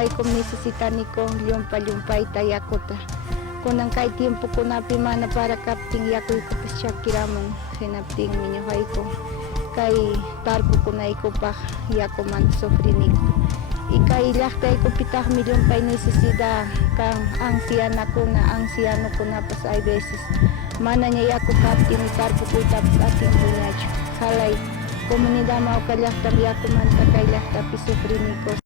ñuqayku necesitaniku llumpayta yakuta. Kunan kay tiempo kunapi mana para kaptin yakuykupas chakiraman hinaptinmi ñuqayku kay tarpukunaykupaq yakuman sufriniku. Y kay llaqtaykupitaqmi llumpay necesidad kan ancianokunapas hay veces manaña yaku kaptin tarpukuytapas atinkuñachu. Halay comunidad Mauca llaqtam yakumanta kay llaqtapi sufriniku.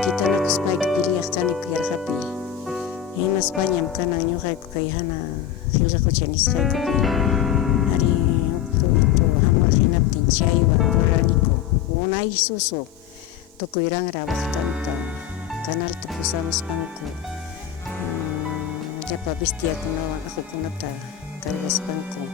Kitanaku spike piliaq kaniku yarqapi hina España kanan ñuqayku kay hana qillqaqucha nisqaykupi ari producto hamuq hinaptin chaywan ruraniku unay susu tukuyranra waqtanta canalta pusamuspanku llapa bestiakunawan aqukunata cargaspanku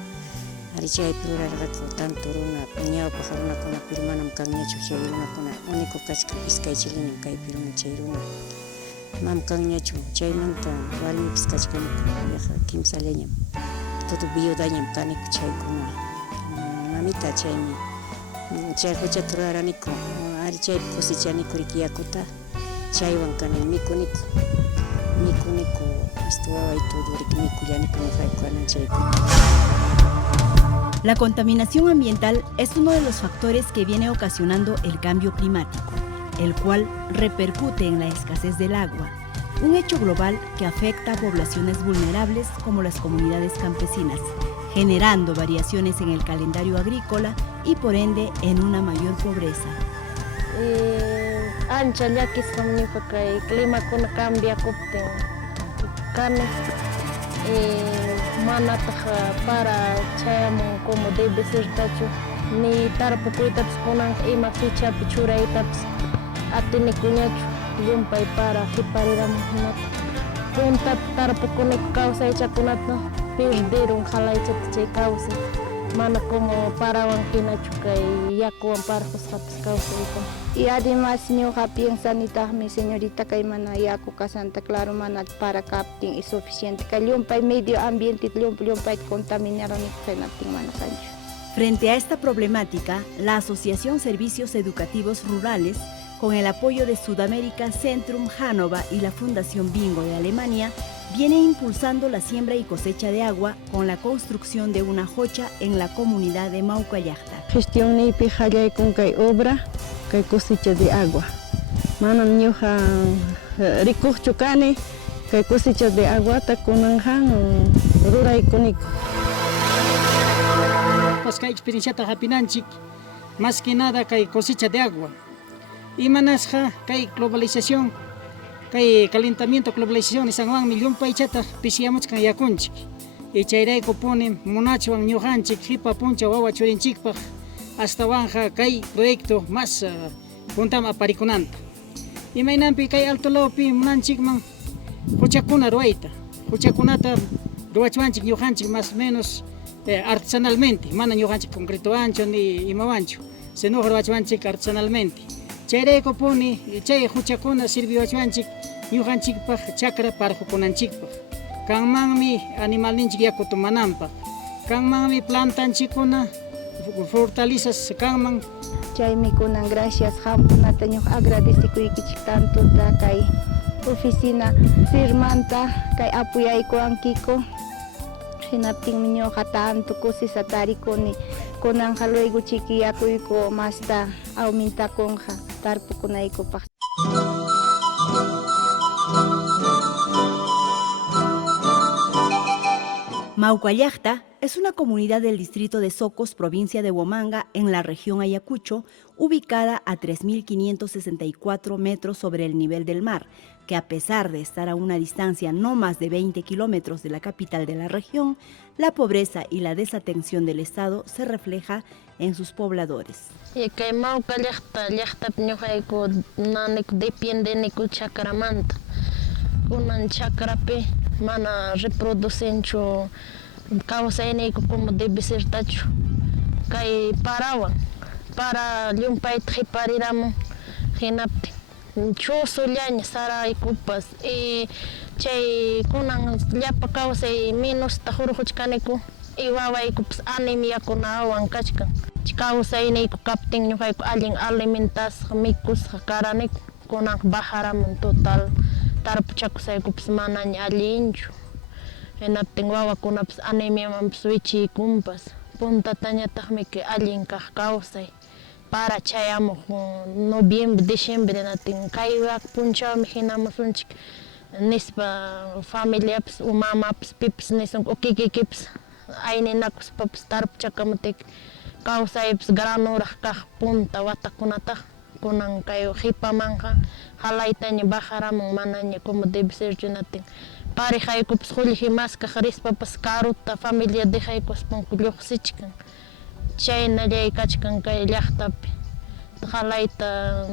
ari chaypi rurarqaku tanto runa ñawpaq runakunapi manam kanñachu chay runakuna único kachkapis kay chiliñan kaypi runa chay runa mam kanñachu chaymanta warmipis kachkaniku yaqa kimsa leñam todo viudañam kaniku chaykuna mamita chaymi chay huchata ruraraniku ari chaypi cosechaniku riki yakuta chaywan kanan mikuniku hasta wawaytudu riki mikullaniku ñuqayku kanan chayku. La contaminación ambiental es uno de los factores que viene ocasionando el cambio climático, el cual repercute en la escasez del agua, un hecho global que afecta a poblaciones vulnerables como las comunidades campesinas, generando variaciones en el calendario agrícola y por ende en una mayor pobreza. Ancha llakisqam ñuqa kay climakuna cambia kuptin kanes manataq para chayamun como debe ser tachu ni tarpukuytapas kunanqa ima fichapi churaytapas atinikuñachu llumpay para qhipariramun hinata puntapi tarpukuniku kawsaychakunata perdieron halaychata chay kawsay mana como parawan hinachu kay yakuwan parqusqapas kawsaykun. Y además ñuqa piensanitaqmi señorita kay mana yaku kasanta claro mana para captin y suficiente kay llumpay medio ambiente llumpay contaminaroniku hinaptin mana kanchu. Frente a esta problemática, la Asociación Servicios Educativos Rurales, con el apoyo de Sudamérica Centrum Hanova y la Fundación Bingo de Alemania, viene impulsando la siembra y cosecha de agua con la construcción de una hocha en la comunidad de Mauca Llaqta. Gestión nipi hallay con kay obra kay cosecha de agua. Manam ñuqa rikuqchu kani kay cosecha de aguata kunanjan ruraykuniku. Pues kay experienciata hapinanchik más que nada kay cosecha de agua. Y manasja kay globalización kay calentamiento globalización sanwan llumpay chata pisiamuch kan yakunchik. Y chayrayku ponen munachuan ñuqanchik hipa puncha wawa churinchikpaq hasta wanja kay proyecto más puntama aparikunanta. Imaynampi kay alto lawpi munanchikman huchakuna ruwayta. Huchakunata ruwachwanchik ñuqanchik más o menos artesanalmente, mana ñuqanchik concreto ancho ni imawanchu, sino ruwachwanchik artesanalmente. Chayrayku puni chay huchakuna sirviwachwanchik ñuqanchikpaq chakra parqukunanchikpaq. Kanmanmi animalninchik yakuta mananpaq. Kanmanmi plantanchikkuna fortalezas kanman. Chaymi kunan gracias hampunata ñuqa agradecikuykichik tanto kay oficina sirmanta kay apuyaykuankiku hinaptinmi ñuqa tanto kusisa tarikuni kunanqa luego chikiyakuyku masta aumentakunqa tarpukunaykupaq. Mauca Llaqta es una comunidad del distrito de Socos, provincia de Huamanga, en la región Ayacucho, ubicada a 3.564 metros sobre el nivel del mar, que a pesar de estar a una distancia no más de 20 kilómetros de la capital de la región, la pobreza y la desatención del Estado se refleja en sus pobladores. Kay Mauca Llaqta ñuqayku nanik dependeniku chakramanta. Kunan chakrapi mana reproducenchu kawsayniku como debe ser tachu. Kay parawan para llumpayta qhipariramun hinaptin chusullaña saraykupas y chay kunan llapa kawsay minusta hurquchkaniku y wawaykupas anemiakunawan kachkan. Kawsayniyku kaptin ñuqayku allin alimentasqa mikusqa karaniku kunan bajaramun total tarpuchakusaykupas manaña allinchu. Hinaptin wawakunapas anemiamanpas wichiykunpas puntatañataqmi que allin kaq kawsay para chayamuq noviembre, diciembre natin kaywa punchawmi hinamusunchik nispa familiapas o mamapas pipas nisunku o kikikipas ayninakuspapas tarpuchakamutik kawsaypas granuraq kaq punta watakunataq kunan kay qhipamanja halaytaña bajaramun manaña como debe ser natin parejaykupas qullihimaskaq rispapas karuta familia dejaykuspanku lluqsichkan chayna lay kachkan kay llaqtapi halayta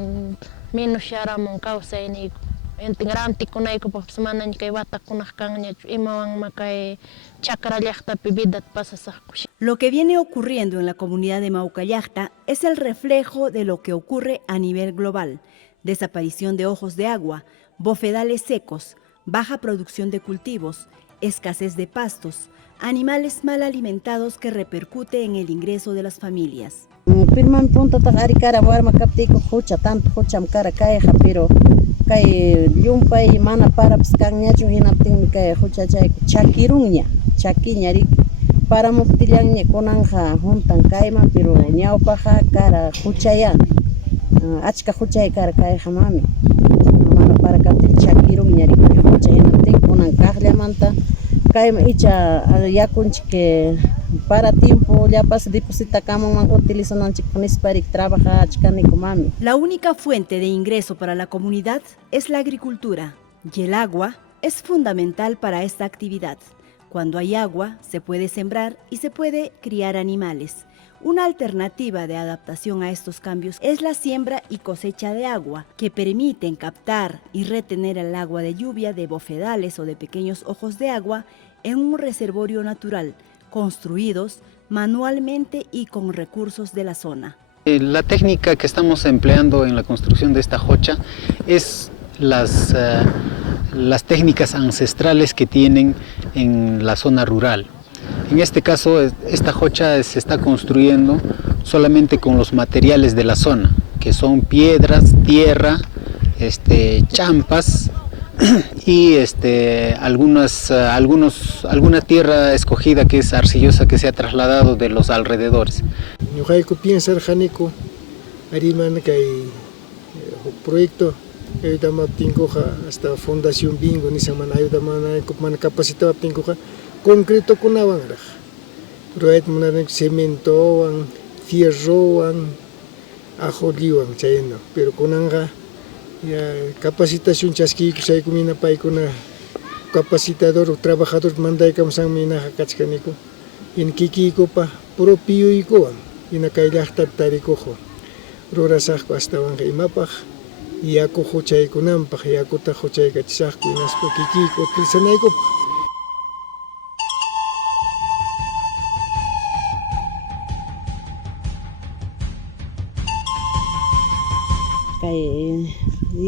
minusharamun kawsayniyku integrantikunaykupaqpas manaña kay watakunaq kanñachu imawanma kay chakra llaqtapi vidata pasasaqku. Lo que viene ocurriendo en la comunidad de Maucallacta es el reflejo de lo que ocurre a nivel global: desaparición de ojos de agua, bofedales secos, baja producción de cultivos, escasez de pastos, animales mal alimentados que repercute en el ingreso de las familias. Pirman punta ta arikara warma kaptiko hucha tanto hucham kara kayja pero kay llumpay mana paraps kanñachu hinaptin kay hucha chay chakiruña chakiña rik paramuptillaña kunanja juntan kayman pero ñawpaja kara huchaya achka huchay kara kayja mami mana para kaptil chakiruña rik hucha hinaptin kunan kaqllamanta kayma icha yakunchik que para tiempo ya pasa deposita kaman utilizananchik nisparik trabaja chkaniku mami. La única fuente de ingreso para la comunidad es la agricultura y el agua es fundamental para esta actividad. Cuando hay agua se puede sembrar y se puede criar animales. Una alternativa de adaptación a estos cambios es la siembra y cosecha de agua, que permiten captar y retener el agua de lluvia de bofedales o de pequeños ojos de agua en un reservorio natural, construidos manualmente y con recursos de la zona. La técnica que estamos empleando en la construcción de esta jocha es las técnicas ancestrales que tienen en la zona rural. En este caso, esta jocha se está construyendo solamente con los materiales de la zona, que son piedras, tierra, champas y alguna tierra escogida que es arcillosa que se ha trasladado de los alrededores. Ñuqayku piensar janiku ariman kay proyecto ayudamaptinkuqa hasta fundación bingo nisaman ayudamanayku mana capacitaptinkuqa concreto kunawanraq ruaytmunarik cementowan fierrowan ajoliwan chayno pero kunanqa ya capacitación chaskiykusayku mina paykuna capacitador trabajador mandaykamsan minaqa kachkaniku in kikiykupa propiuykuwan ina kay llaqtapi tarikuqwan rurasaqku astawanqa imapaq yaku huchaykunanpaq yakuta huchaykachisaqku hinaspa kikiyku utilizanaykupaq. Kay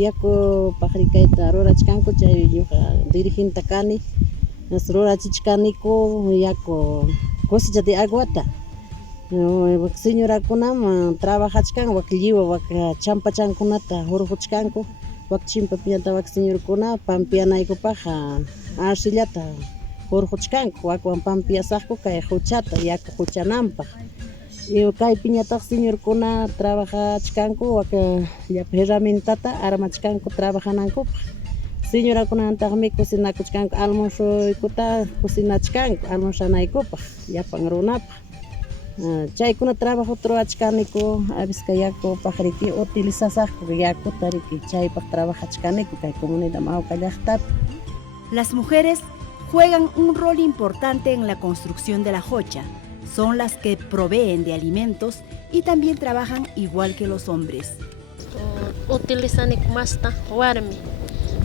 yaku pakrikayta rurachkanku chay ñuqa dirigente kani rurachichkaniku yaku cosecha de aguata señorakunam trabajachkan wak lliwa wak champachankunata hurquchkanku wak chimpapillanta wak señorkuna pampianaykupaqa arcillata hurquchkanku wakwan pampiasaqku kay huchata yaku huchananpaq y kay piñataq señorkuna trabajachkanku wak herramientata armachkanku trabajanankupaq señorakunantaqmi cocinakuchkanku almuerzoykuta cocinachkanku almuerzanaykupaq llapan runapaq chaykuna trabajo truachkaniku a veces yaku pakriki utilizasaqku yakuta riki chaypaq trabajachkaniku kay comunidad Maucallactapi. Las mujeres juegan un rol importante en la construcción de la jocha. Son las que proveen de alimentos y también trabajan igual que los hombres. Utilizaniku masta warmi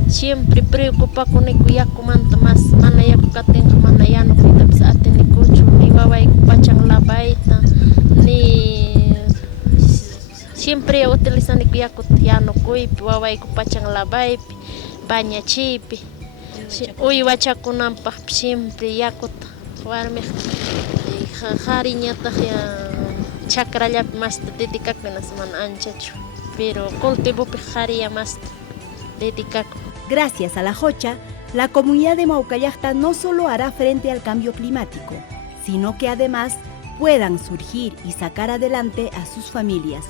siempre preocupa kuniku yakumanta mas mana yaku katinqa mana yanukuytapis atinikuchu ni wawayku pachan labayta ni siempre utilizaniku yakuta yanukuypi wawayku pachan labaypi bañachiypi uywachakunanpaq siempre yakuta warmiqa hariñataq ya chakrallapi masta dedicakunas mana anchachu, pero cultivopi hariya masta dedicaku. Gracias a la Jocha, la comunidad de Maucallacta no solo hará frente al cambio climático, sino que además puedan surgir y sacar adelante a sus familias.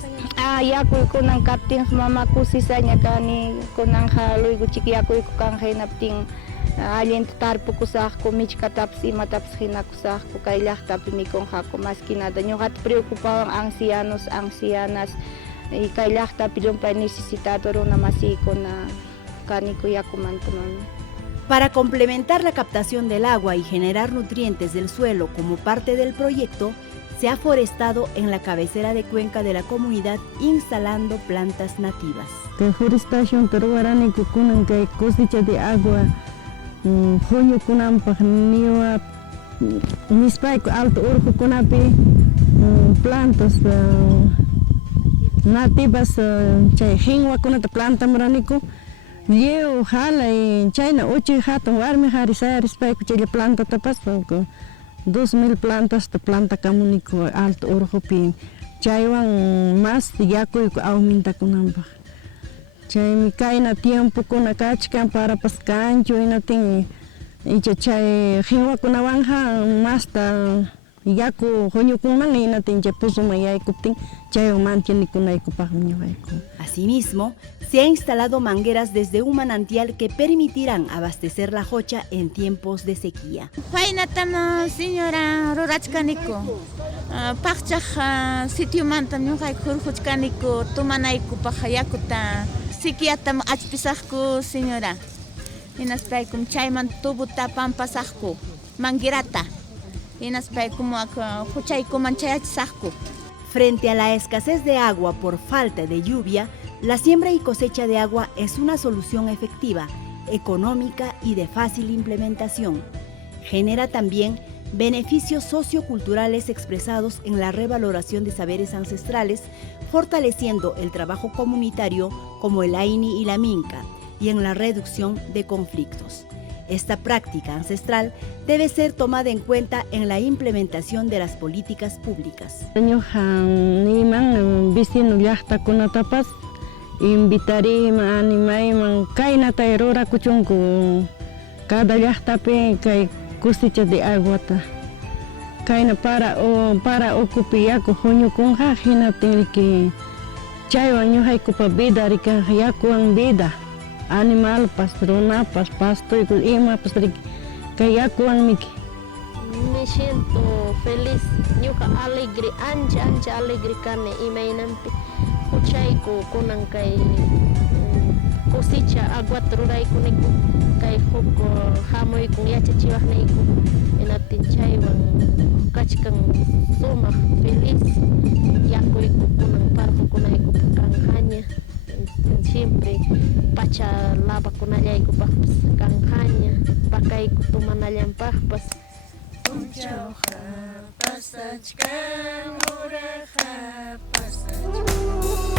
Yakuy kunang kapting mama kusisanya kani kunang haloy guchik yakuy kukang napting aliento tarpo kusahko michkataps imataps hinakusahko kaylahtapi mikon hako más que nada ñuqata preocupaban ancianos, ancianas y kaylahtapi llumpay necesitado runa masiykuna kaniku yakumanta mami. Para complementar la captación del agua y generar nutrientes del suelo como parte del proyecto, se ha forestado en la cabecera de cuenca de la comunidad instalando plantas nativas. La forestación peruana kunan que cosecha de agua, junio kunan pagniwa, nispay alto urco kunapi, plantas nativas, chay hingwa kunata planta maranico. Llevo jala en China, 8 jato warme harisaya respecto chile planta tapas, 2000 plantas de planta comunico alto urjopi. Chaywan más yaco aumenta kunamba. Chay mi kaina tiempo kuna kachkan para pascancho y natin y chay hiwa kuna wanja más ta yaco joño kunan y natin chay puso mayay kupting chay mantiene kuna ikupagniwa. Asimismo, se ha instalado mangueras desde un manantial que permitirán abastecer la Jocha en tiempos de sequía. Fainatama señora rurachkaniko, pachaj sitio mantam ñuqay hurquchkaniko tumanayku pajayakuta sikiatam achpisaqku señora. Hinaspaykum chayman tubuta pampasaqku manguerata. Hinaspaykum huchaykuman chayachisaqku. Frente a la escasez de agua por falta de lluvia, la siembra y cosecha de agua es una solución efectiva, económica y de fácil implementación. Genera también beneficios socioculturales expresados en la revaloración de saberes ancestrales, fortaleciendo el trabajo comunitario como el Aini y la Minca, y en la reducción de conflictos. Esta práctica ancestral debe ser tomada en cuenta en la implementación de las políticas públicas. Invitarima animaiman kainata erora kuchunku cada llahtapi kay cosecha de aguata kaina para ocupiyaku junio kunja hinatin que chaywan ñuqaykupa vida rika yakuwan vida animal pas runapas pasto y imapas kay yakuwan miki. Me siento feliz, ñuqa alegre, ancha alegre kani imaynampi. Huchayku kunan kay cosecha aguata ruraykuniku kay huk hamuykun yachachiwaqniyku hinatin chaywan kachkan sumaq feliz yakuyku kunan parqukunaykupa kanjaña siempre pacha lavakunallaykupaqpas kanjaña pakayku tumanallampaqpas. Unchawqa pasachkan uraqa pasachkan